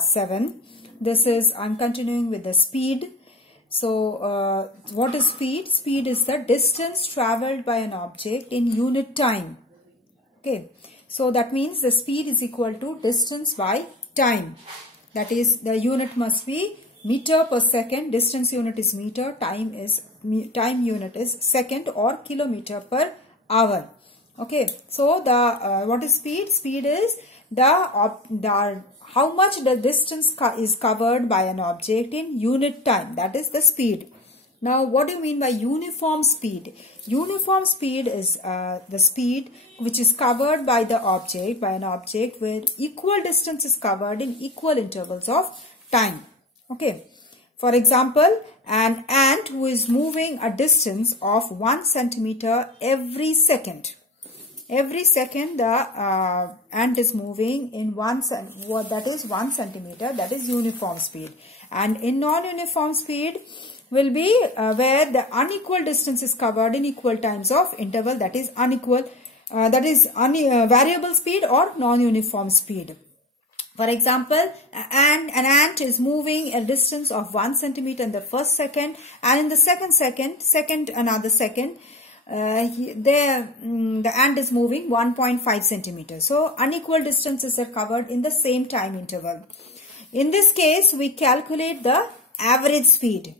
7. I'm continuing with the speed. So what is speed? Speed is the distance traveled by an object in unit time. Okay, so that means the speed is equal to distance by time. That is, the unit must be meter per second. Distance unit is meter, time unit is second or kilometer per hour. Okay, so the what is speed? Speed is how much the distance is covered by an object in unit time. That is the speed. Now, what do you mean by uniform speed? Uniform speed is the speed which is covered by an object where equal distance is covered in equal intervals of time. Okay. For example, an ant who is moving a distance of 1 centimeter every second. Every second the ant is moving in 1 centimeter. That is uniform speed. And in non-uniform speed will be where the unequal distance is covered in equal times of interval. That is variable speed or non-uniform speed. For example, an ant is moving a distance of 1 centimeter in the first second, and in the second another second, the ant is moving 1.5 centimeters. So unequal distances are covered in the same time interval. In this case, we calculate the average speed.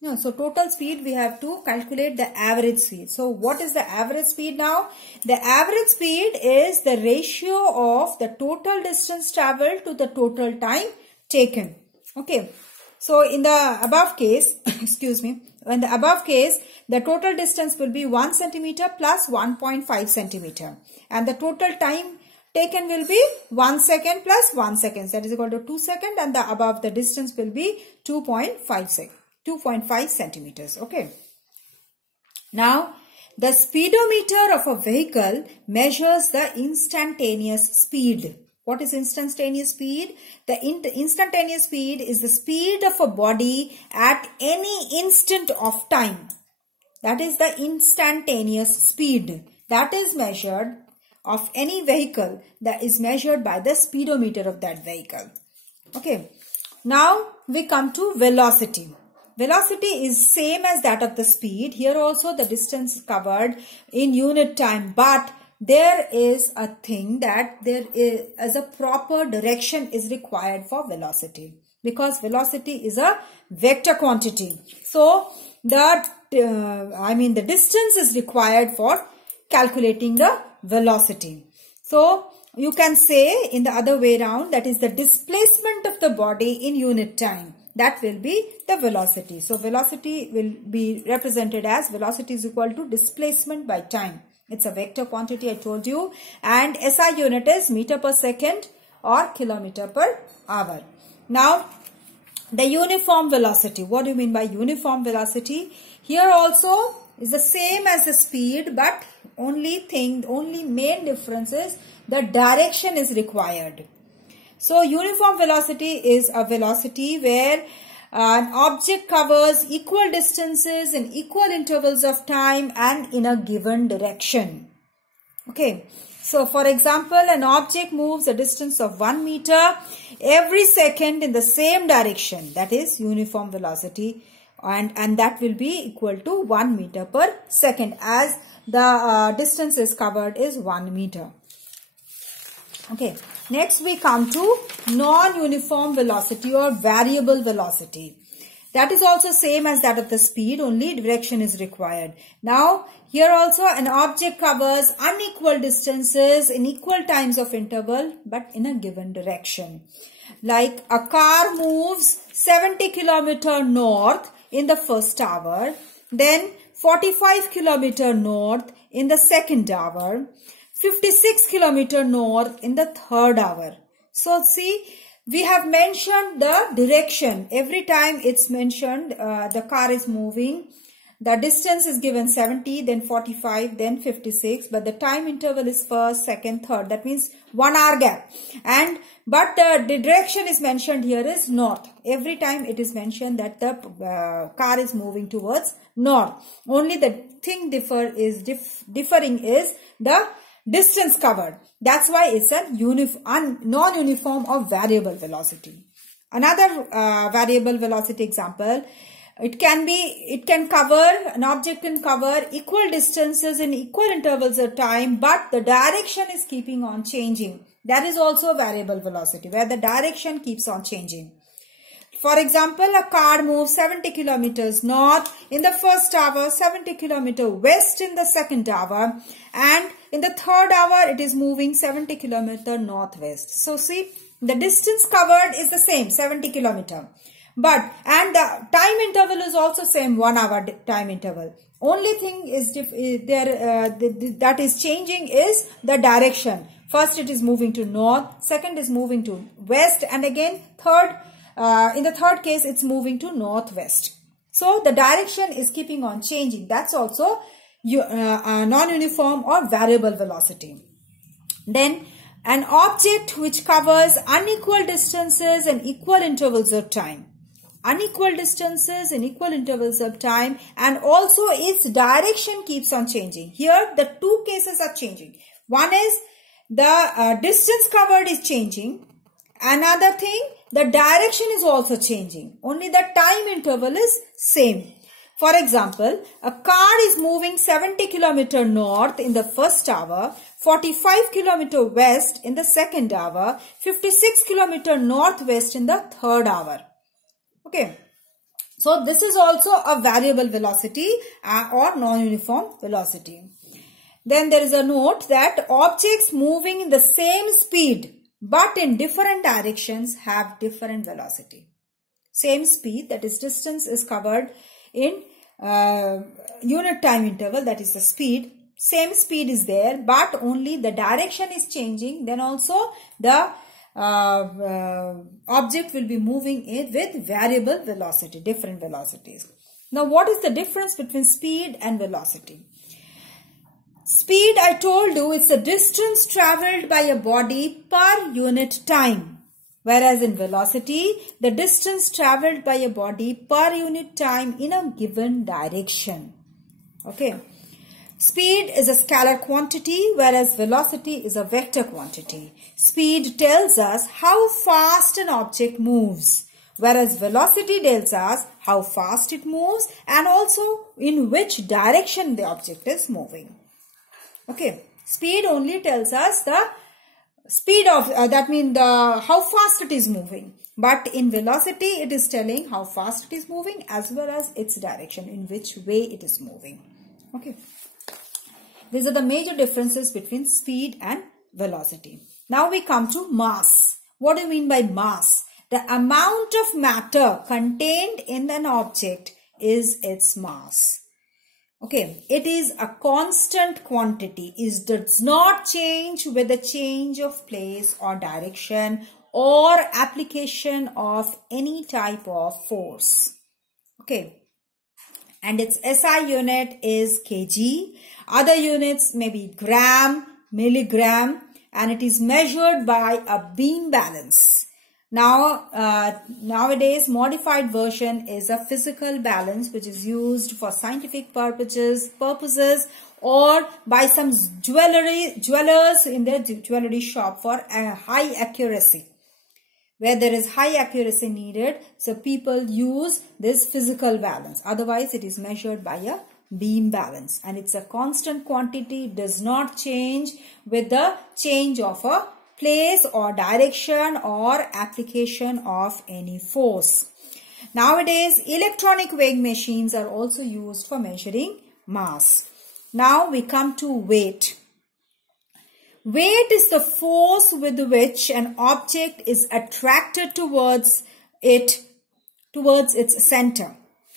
So total speed, we have to calculate the average speed. So what is the average speed now? The average speed is the ratio of the total distance traveled to the total time taken. Okay. So in the above case, in the above case, the total distance will be 1 centimeter plus 1.5 centimeter. And the total time taken will be 1 second plus 1 second. That is equal to 2 seconds, and the above the distance will be 2.5 centimeters. Okay. Now, the speedometer of a vehicle measures the instantaneous speed. What is instantaneous speed? The instantaneous speed is the speed of a body at any instant of time. That is the instantaneous speed. That is measured of any vehicle, that is measured by the speedometer of that vehicle. Okay. Now, we come to velocity. Velocity is same as that of the speed. Here also the distance is covered in unit time, but there is a thing that there is a proper direction is required for velocity, because velocity is a vector quantity. So the distance is required for calculating the velocity. So you can say in the other way around, that is the displacement of the body in unit time. That will be the velocity. So velocity will be represented as velocity is equal to displacement by time. It's a vector quantity, I told you. And SI unit is meter per second or kilometer per hour. Now, the uniform velocity. What do you mean by uniform velocity? Here also is the same as the speed, but only main difference is the direction is required. So, uniform velocity is a velocity where an object covers equal distances in equal intervals of time and in a given direction. Okay. So, for example, an object moves a distance of 1 meter every second in the same direction. That is uniform velocity, and that will be equal to 1 meter per second, as the distance is covered is 1 meter. Okay. Next we come to non-uniform velocity or variable velocity. That is also same as that of the speed, only direction is required. Now, here also an object covers unequal distances in equal times of interval, but in a given direction. Like a car moves 70 km north in the first hour, then 45 km north in the second hour, 56 km north in the third hour. So see, we have mentioned the direction. Every time it's mentioned the car is moving, the distance is given 70, then 45, then 56, but the time interval is first, second, third. That means 1 hour gap. But the direction is mentioned here is north. Every time it is mentioned that the car is moving towards north. Only the thing differing is the distance covered. That's why it's a non-uniform or variable velocity. Another variable velocity example, an object can cover equal distances in equal intervals of time, but the direction is keeping on changing. That is also a variable velocity, where the direction keeps on changing. For example, a car moves 70 kilometers north in the first hour, 70 kilometers west in the second hour, and in the third hour it is moving 70 kilometers northwest. So see, the distance covered is the same, 70 kilometers. And the time interval is also same, 1 hour time interval. Only thing is that is changing is the direction. First it is moving to north, second is moving to west, and again in the third case it's moving to northwest. So the direction is keeping on changing. That's also non-uniform or variable velocity. Then an object which covers unequal distances and equal intervals of time. Unequal distances in equal intervals of time, and also its direction keeps on changing. Here the two cases are changing. One is the distance covered is changing. Another thing, the direction is also changing. Only the time interval is same. For example, a car is moving 70 kilometers north in the first hour, 45 kilometers west in the second hour, 56 kilometers northwest in the third hour. Okay. So this is also a variable velocity or non-uniform velocity. Then there is a note that objects moving in the same speed but in different directions have different velocity. Same speed, that is distance, is covered in unit time interval, that is the speed. Same speed is there, but only the direction is changing. Then also the object will be moving it with variable velocity, different velocities. Now what is the difference between speed and velocity? Speed, I told you, it's the distance traveled by a body per unit time. Whereas in velocity, the distance traveled by a body per unit time in a given direction. Okay. Speed is a scalar quantity, whereas velocity is a vector quantity. Speed tells us how fast an object moves, whereas velocity tells us how fast it moves and also in which direction the object is moving. Okay, speed only tells us the speed of, that means how fast it is moving. But in velocity, it is telling how fast it is moving as well as its direction, in which way it is moving. Okay. These are the major differences between speed and velocity. Now we come to mass. What do you mean by mass? The amount of matter contained in an object is its mass. Okay, it is a constant quantity. It does not change with the change of place or direction or application of any type of force. Okay, and its SI unit is kg. Other units may be gram, milligram, and it is measured by a beam balance. Now, nowadays, modified version is a physical balance which is used for scientific purposes or by some jewelers in their jewelry shop for a high accuracy. Where there is high accuracy needed, so people use this physical balance. Otherwise, it is measured by a beam balance, and it's a constant quantity, does not change with the change of a place or direction or application of any force. Nowadays, electronic weighing machines are also used for measuring mass. Now we come to weight. Weight is the force with which an object is attracted towards its center.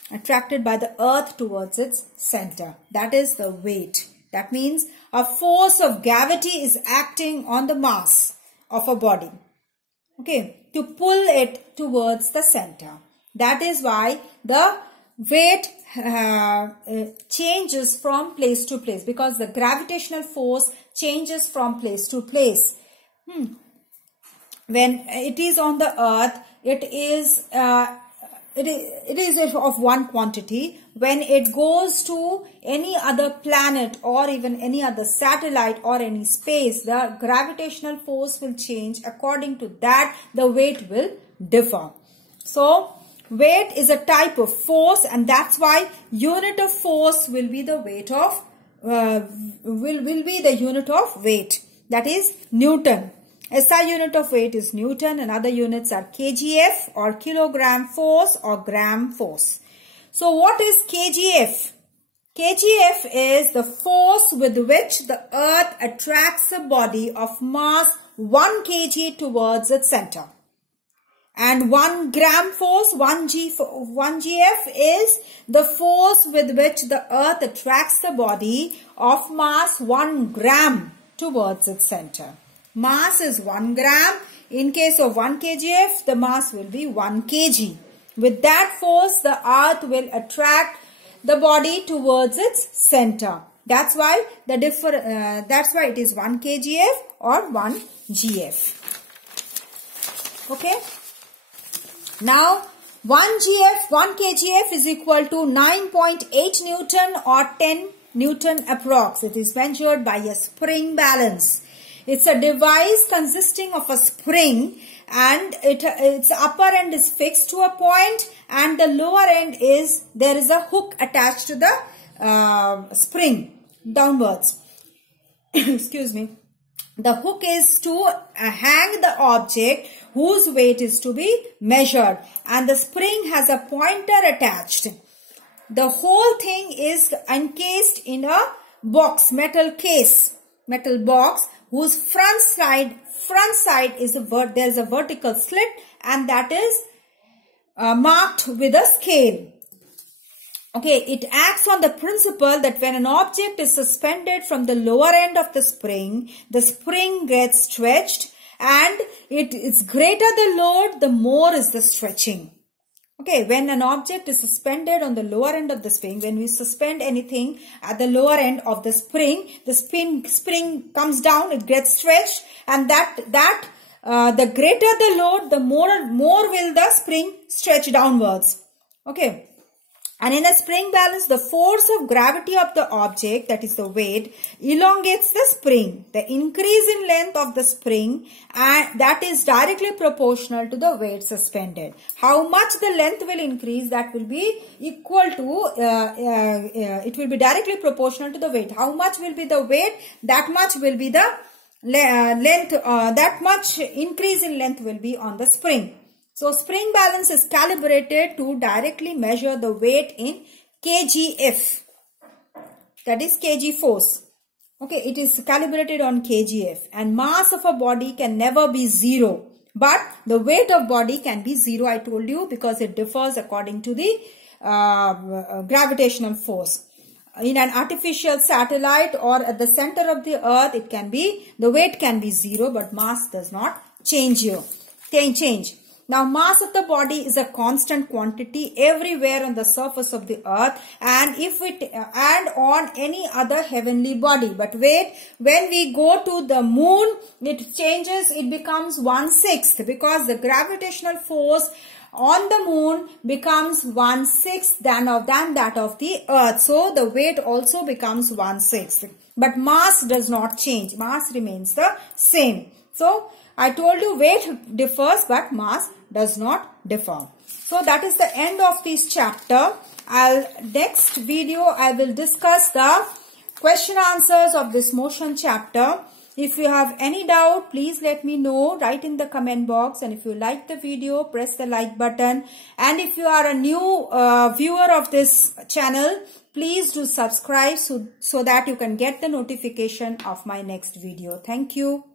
Attracted by the earth towards its center. That is the weight. That means a force of gravity is acting on the mass of a body. Okay, to pull it towards the center. That is why the weight changes from place to place, because the gravitational force changes from place to place. When it is on the earth, it is it is of one quantity. When it goes to any other planet or even any other satellite or any space, the gravitational force will change. According to that, the weight will differ. So weight is a type of force, and that's why unit of force will be the weight of will be the unit of weight, that is Newton. SI unit of weight is Newton, and other units are kgf or kilogram force or gram force. So what is kgf? kgf is the force with which the earth attracts a body of mass 1 kg towards its center. And 1 gram force, 1 gf is the force with which the earth attracts the body of mass 1 gram towards its center. Mass is 1 gram. In case of 1 kgf, the mass will be 1 kg. With that force, the earth will attract the body towards its center. That's why it is 1 kgf or 1 gf. Okay. Now 1 kgf is equal to 9.8 Newton or 10 Newton approx. It is measured by a spring balance. It's a device consisting of a spring, and its upper end is fixed to a point, and the lower end is, there is a hook attached to the spring downwards. Excuse me. The hook is to hang the object whose weight is to be measured, and the spring has a pointer attached. The whole thing is encased in a box, metal box, whose front side is there is a vertical slit, and that is marked with a scale. Okay, it acts on the principle that when an object is suspended from the lower end of the spring gets stretched, and it's greater the load, the more is the stretching. Okay, when an object is suspended on the lower end of the spring, when we suspend anything at the lower end of the spring comes down, it gets stretched, and the greater the load, the more will the spring stretch downwards. Okay. And in a spring balance, the force of gravity of the object, that is the weight, elongates the spring. The increase in length of the spring, and that is directly proportional to the weight suspended. How much the length will increase, that will be equal to, it will be directly proportional to the weight. How much will be the weight, that much will be the length, that much increase in length will be on the spring. So spring balance is calibrated to directly measure the weight in kgf, that is kg force. Okay, it is calibrated on kgf, and mass of a body can never be 0, but the weight of body can be 0, I told you, because it differs according to the gravitational force. In an artificial satellite or at the center of the earth, the weight can be 0, but mass does not change. Now, mass of the body is a constant quantity everywhere on the surface of the earth, and on any other heavenly body. But wait, when we go to the moon, it changes, it becomes 1/6, because the gravitational force on the moon becomes 1/6 than that of the earth. So, the weight also becomes 1/6. But mass does not change. Mass remains the same. So, I told you weight differs, but mass does not differ. So that is the end of this chapter. Next video I will discuss the question answers of this motion chapter. If you have any doubt, please let me know. Write in the comment box, and if you like the video, press the like button. And if you are a new viewer of this channel, please do subscribe so that you can get the notification of my next video. Thank you.